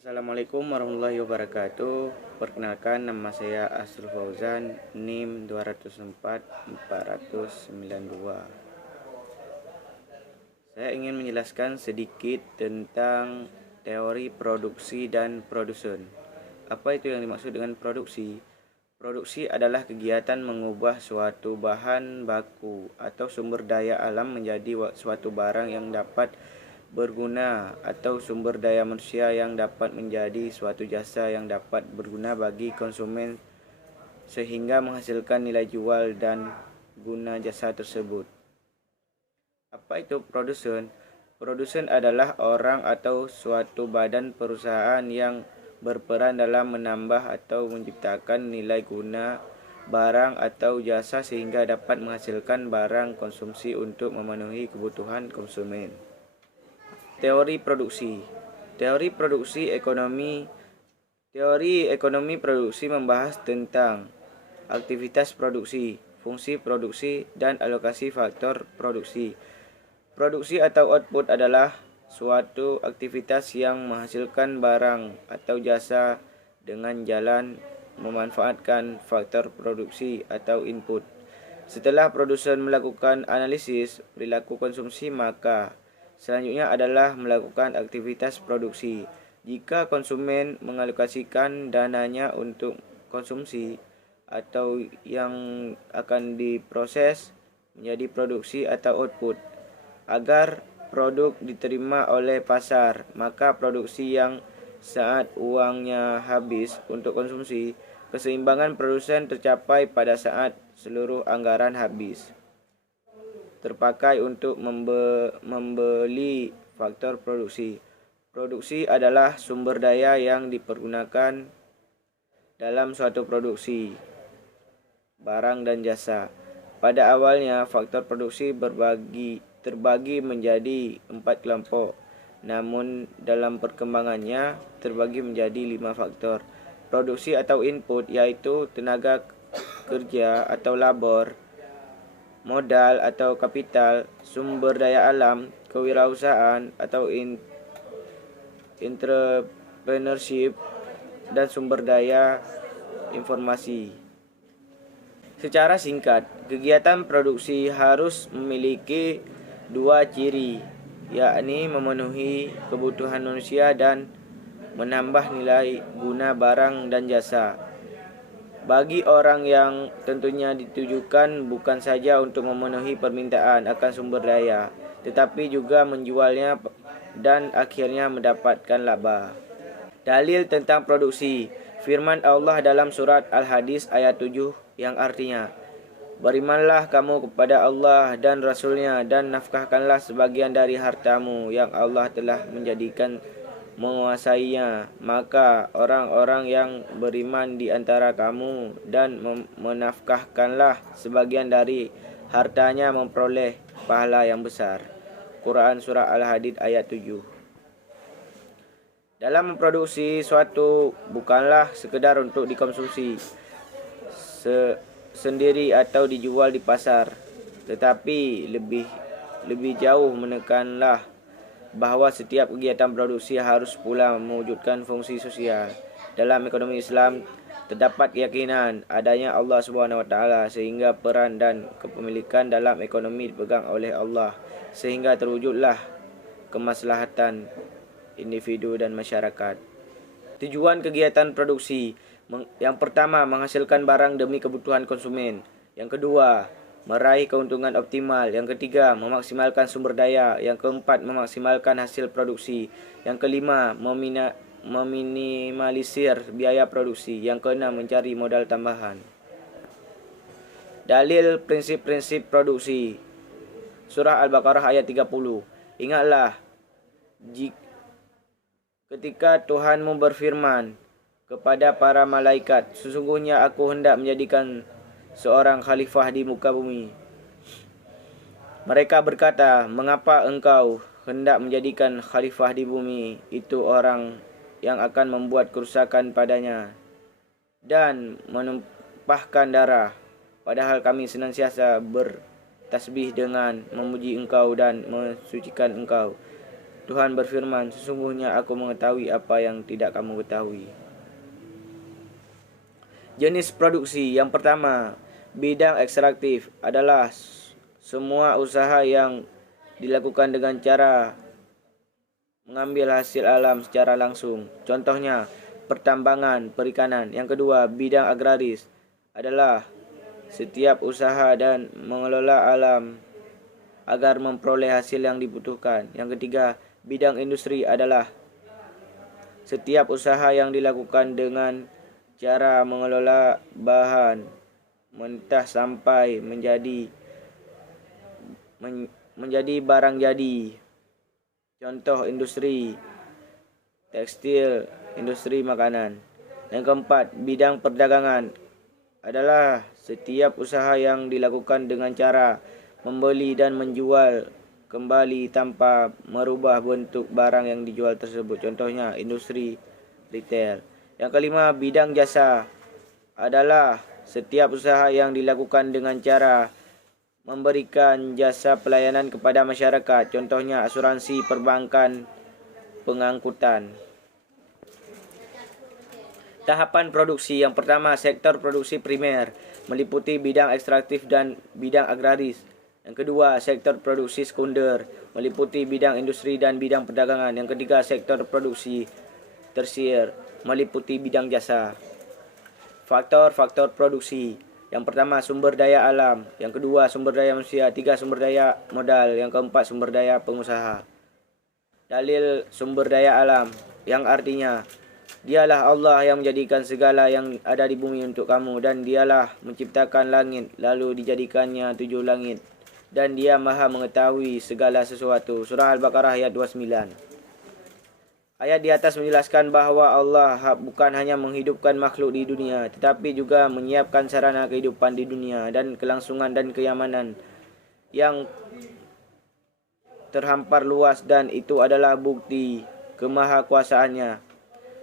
Assalamualaikum warahmatullahi wabarakatuh. Perkenalkan, nama saya Asrul Fauzan, NIM 204 492. Saya ingin menjelaskan sedikit tentang teori produksi dan produsen. Apa itu yang dimaksud dengan produksi? Produksi adalah kegiatan mengubah suatu bahan baku atau sumber daya alam menjadi suatu barang yang dapat berguna, atau sumber daya manusia yang dapat menjadi suatu jasa yang dapat berguna bagi konsumen sehingga menghasilkan nilai jual dan guna jasa tersebut. Apa itu produsen? Produsen adalah orang atau suatu badan perusahaan yang berperan dalam menambah atau menciptakan nilai guna barang atau jasa sehingga dapat menghasilkan barang konsumsi untuk memenuhi kebutuhan konsumen. Teori produksi. Teori ekonomi produksi membahas tentang aktivitas produksi, fungsi produksi, dan alokasi faktor produksi. Produksi atau output adalah suatu aktivitas yang menghasilkan barang atau jasa dengan jalan memanfaatkan faktor produksi atau input. Setelah produsen melakukan analisis perilaku konsumsi, maka selanjutnya adalah melakukan aktivitas produksi. Jika konsumen mengalokasikan dananya untuk konsumsi atau yang akan diproses menjadi produksi atau output agar produk diterima oleh pasar, maka produksi yang saat uangnya habis untuk konsumsi, keseimbangan produsen tercapai pada saat seluruh anggaran habis terpakai untuk membeli faktor produksi. Produksi adalah sumber daya yang dipergunakan dalam suatu produksi barang dan jasa. Pada awalnya, faktor produksi terbagi menjadi 4 kelompok. Namun dalam perkembangannya terbagi menjadi 5 faktor. Produksi atau input, yaitu tenaga kerja atau labor, modal atau kapital, sumber daya alam, kewirausahaan atau entrepreneurship, dan sumber daya informasi. Secara singkat, kegiatan produksi harus memiliki 2 ciri, yakni memenuhi kebutuhan manusia dan menambah nilai guna barang dan jasa. Bagi orang yang tentunya ditujukan bukan saja untuk memenuhi permintaan akan sumber daya, tetapi juga menjualnya dan akhirnya mendapatkan laba. Dalil tentang produksi. Firman Allah dalam surat Al-Hadid ayat 7 yang artinya, "Berimanlah kamu kepada Allah dan Rasul-Nya dan nafkahkanlah sebagian dari hartamu yang Allah telah menjadikan menguasainya, maka orang-orang yang beriman di antara kamu dan menafkahkanlah sebagian dari hartanya memperoleh pahala yang besar." Quran Surah Al-Hadid ayat 7. Dalam memproduksi suatu bukanlah sekedar untuk dikonsumsi sendiri atau dijual di pasar, tetapi lebih jauh menekanlah bahwa setiap kegiatan produksi harus pula mewujudkan fungsi sosial. Dalam ekonomi Islam terdapat keyakinan adanya Allah SWT, sehingga peran dan kepemilikan dalam ekonomi dipegang oleh Allah, sehingga terwujudlah kemaslahatan individu dan masyarakat. Tujuan kegiatan produksi: yang pertama, menghasilkan barang demi kebutuhan konsumen. Yang kedua, meraih keuntungan optimal. Yang ketiga, memaksimalkan sumber daya. Yang keempat, memaksimalkan hasil produksi. Yang kelima, meminimalisir biaya produksi. Yang keenam, mencari modal tambahan. Dalil prinsip-prinsip produksi. Surah Al-Baqarah ayat 30. Ingatlah ketika Tuhanmu berfirman kepada para malaikat, "Sesungguhnya aku hendak menjadikan seorang khalifah di muka bumi." Mereka berkata, "Mengapa engkau hendak menjadikan khalifah di bumi itu orang yang akan membuat kerusakan padanya dan menumpahkan darah, padahal kami senantiasa bertasbih dengan memuji engkau dan mensucikan engkau." Tuhan berfirman, sesungguhnya aku mengetahui apa yang tidak kamu ketahui. Jenis produksi yang pertama, bidang ekstraktif adalah semua usaha yang dilakukan dengan cara mengambil hasil alam secara langsung. Contohnya, pertambangan, perikanan. Yang kedua, bidang agraris adalah setiap usaha dan mengelola alam agar memperoleh hasil yang dibutuhkan. Yang ketiga, bidang industri adalah setiap usaha yang dilakukan dengan cara mengelola bahan mentah sampai menjadi barang jadi. Contoh industri tekstil, industri makanan. Yang keempat, bidang perdagangan adalah setiap usaha yang dilakukan dengan cara membeli dan menjual kembali tanpa merubah bentuk barang yang dijual tersebut. Contohnya industri retail. Yang kelima, bidang jasa adalah setiap usaha yang dilakukan dengan cara memberikan jasa pelayanan kepada masyarakat. Contohnya asuransi, perbankan, pengangkutan. Tahapan produksi yang pertama, sektor produksi primer meliputi bidang ekstraktif dan bidang agraris. Yang kedua, sektor produksi sekunder meliputi bidang industri dan bidang perdagangan. Yang ketiga, sektor produksi tersier meliputi bidang jasa. Faktor-faktor produksi. Yang pertama, sumber daya alam. Yang kedua, sumber daya manusia. Tiga, sumber daya modal. Yang keempat, sumber daya pengusaha. Dalil sumber daya alam, yang artinya Dialah Allah yang menjadikan segala yang ada di bumi untuk kamu, dan Dialah menciptakan langit lalu dijadikannya 7 langit, dan Dia Maha mengetahui segala sesuatu. Surah Al-Baqarah ayat 29. Ayat di atas menjelaskan bahawa Allah bukan hanya menghidupkan makhluk di dunia, tetapi juga menyiapkan sarana kehidupan di dunia dan kelangsungan dan kenyamanan yang terhampar luas, dan itu adalah bukti kemahakuasaannya.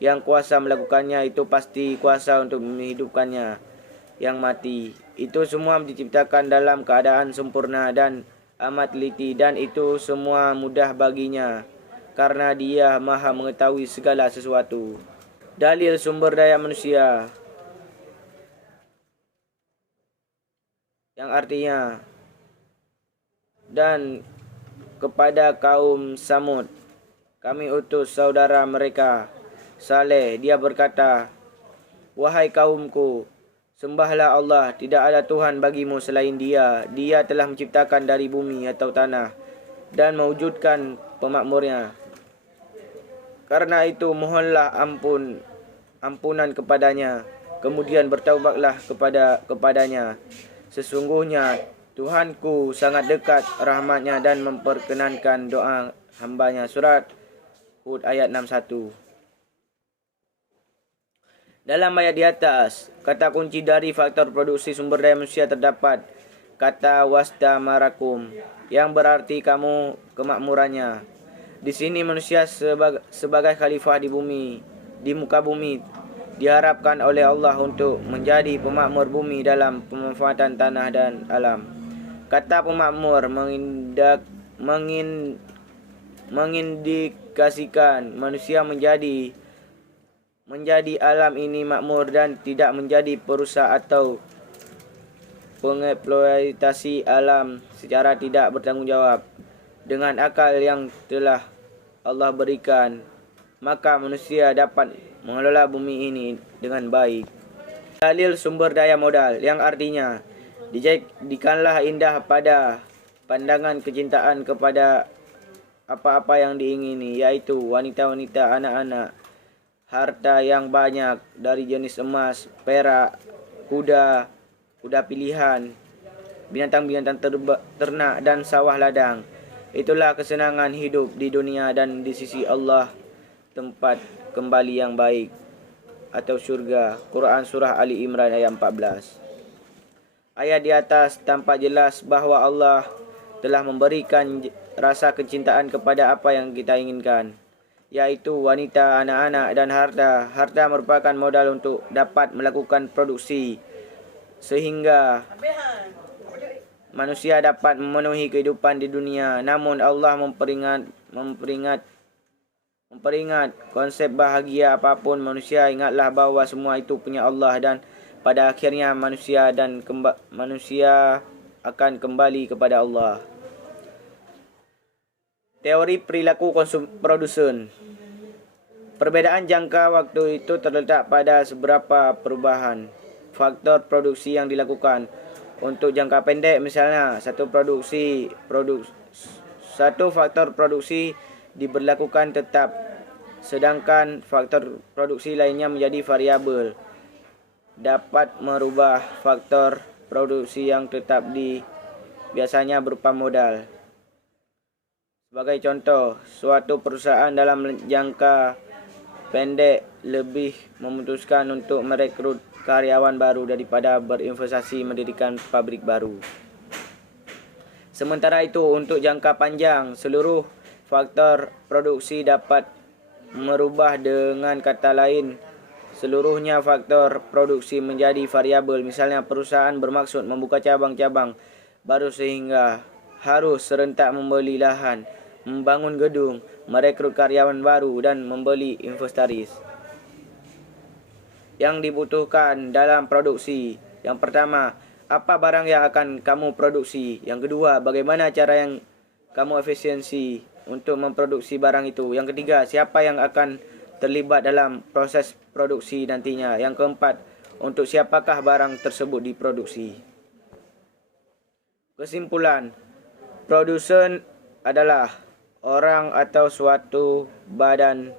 Yang kuasa melakukannya itu pasti kuasa untuk menghidupkannya yang mati. Itu semua diciptakan dalam keadaan sempurna dan amat teliti, dan itu semua mudah baginya karena Dia Maha mengetahui segala sesuatu. Dalil sumber daya manusia, yang artinya dan kepada kaum Samud kami utus saudara mereka Saleh. Dia berkata, wahai kaumku, sembahlah Allah, tidak ada Tuhan bagimu selain Dia. Dia telah menciptakan dari bumi atau tanah dan mewujudkan pemakmurnya. Karena itu mohonlah ampunan kepadanya, kemudian bertaubatlah kepadanya. Sesungguhnya Tuhanku sangat dekat rahmatnya dan memperkenankan doa hambanya. Surat Hud ayat 61. Dalam ayat di atas, kata kunci dari faktor produksi sumber daya manusia terdapat kata wastamarakum, yang berarti kamu kemakmurannya. Di sini manusia sebagai khalifah di muka bumi, diharapkan oleh Allah untuk menjadi pemakmur bumi dalam pemanfaatan tanah dan alam. Kata pemakmur mengindikasikan manusia menjadi alam ini makmur dan tidak menjadi perusak atau pengeksploitasi alam secara tidak bertanggungjawab. Dengan akal yang telah Allah berikan, maka manusia dapat mengelola bumi ini dengan baik. Dalil sumber daya modal, yang artinya dijadikanlah indah pada pandangan kecintaan kepada apa-apa yang diingini, yaitu wanita-wanita, anak-anak, harta yang banyak dari jenis emas, perak, kuda pilihan, binatang-binatang ternak dan sawah ladang. Itulah kesenangan hidup di dunia dan di sisi Allah, tempat kembali yang baik atau syurga. Quran Surah Ali Imran ayat 14. Ayat di atas tampak jelas bahawa Allah telah memberikan rasa kecintaan kepada apa yang kita inginkan, yaitu wanita, anak-anak dan harta. Harta merupakan modal untuk dapat melakukan produksi sehingga manusia dapat memenuhi kehidupan di dunia. Namun Allah Memperingat konsep bahagia apapun manusia, ingatlah bahawa semua itu punya Allah dan pada akhirnya manusia akan kembali kepada Allah. Teori perilaku produsen. Perbedaan jangka waktu itu terletak pada seberapa perubahan faktor produksi yang dilakukan. Untuk jangka pendek misalnya, satu faktor produksi diberlakukan tetap, sedangkan faktor produksi lainnya menjadi variabel. Dapat merubah faktor produksi yang tetap biasanya berupa modal. Sebagai contoh, suatu perusahaan dalam jangka pendek lebih memutuskan untuk merekrut karyawan baru daripada berinvestasi mendirikan pabrik baru. Sementara itu, untuk jangka panjang, seluruh faktor produksi dapat merubah. Dengan kata lain, seluruhnya faktor produksi menjadi variabel. Misalnya, perusahaan bermaksud membuka cabang-cabang baru sehingga harus serentak membeli lahan, membangun gedung, merekrut karyawan baru, dan membeli inventaris yang dibutuhkan dalam produksi. Yang pertama, apa barang yang akan kamu produksi? Yang kedua, bagaimana cara yang kamu efisiensi untuk memproduksi barang itu? Yang ketiga, siapa yang akan terlibat dalam proses produksi nantinya? Yang keempat, untuk siapakah barang tersebut diproduksi? Kesimpulan, produsen adalah orang atau suatu badan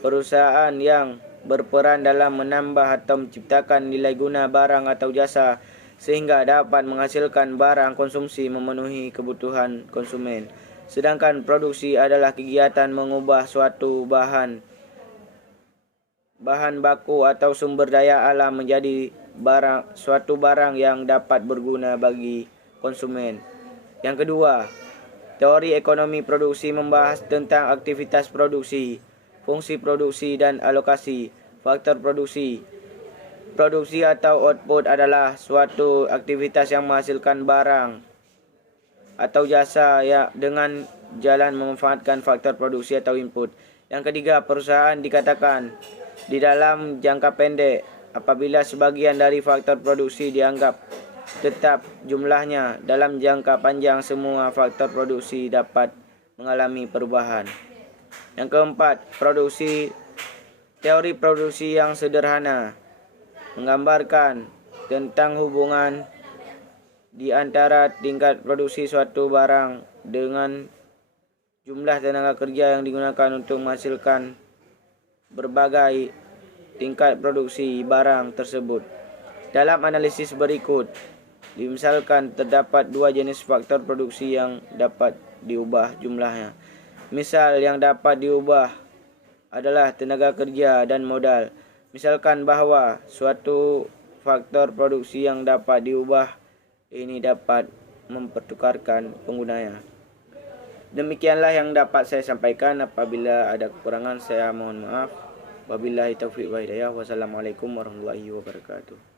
perusahaan yang berperan dalam menambah atau menciptakan nilai guna barang atau jasa sehingga dapat menghasilkan barang konsumsi memenuhi kebutuhan konsumen. Sedangkan produksi adalah kegiatan mengubah suatu bahan baku atau sumber daya alam menjadi suatu barang yang dapat berguna bagi konsumen. Yang kedua, teori ekonomi produksi membahas tentang aktivitas produksi, fungsi produksi, dan alokasi faktor produksi. Produksi atau output adalah suatu aktivitas yang menghasilkan barang atau jasa dengan jalan memanfaatkan faktor produksi atau input. Yang ketiga, perusahaan dikatakan di dalam jangka pendek apabila sebagian dari faktor produksi dianggap tetap jumlahnya. Dalam jangka panjang semua faktor produksi dapat mengalami perubahan. Yang keempat, teori produksi yang sederhana menggambarkan tentang hubungan di antara tingkat produksi suatu barang dengan jumlah tenaga kerja yang digunakan untuk menghasilkan berbagai tingkat produksi barang tersebut. Dalam analisis berikut, dimisalkan terdapat dua jenis faktor produksi yang dapat diubah jumlahnya. Misal yang dapat diubah adalah tenaga kerja dan modal. Misalkan bahwa suatu faktor produksi yang dapat diubah ini dapat mempertukarkan penggunanya. Demikianlah yang dapat saya sampaikan. Apabila ada kekurangan saya mohon maaf. Wabillahi taufiq wa hidayah. Wassalamualaikum warahmatullahi wabarakatuh.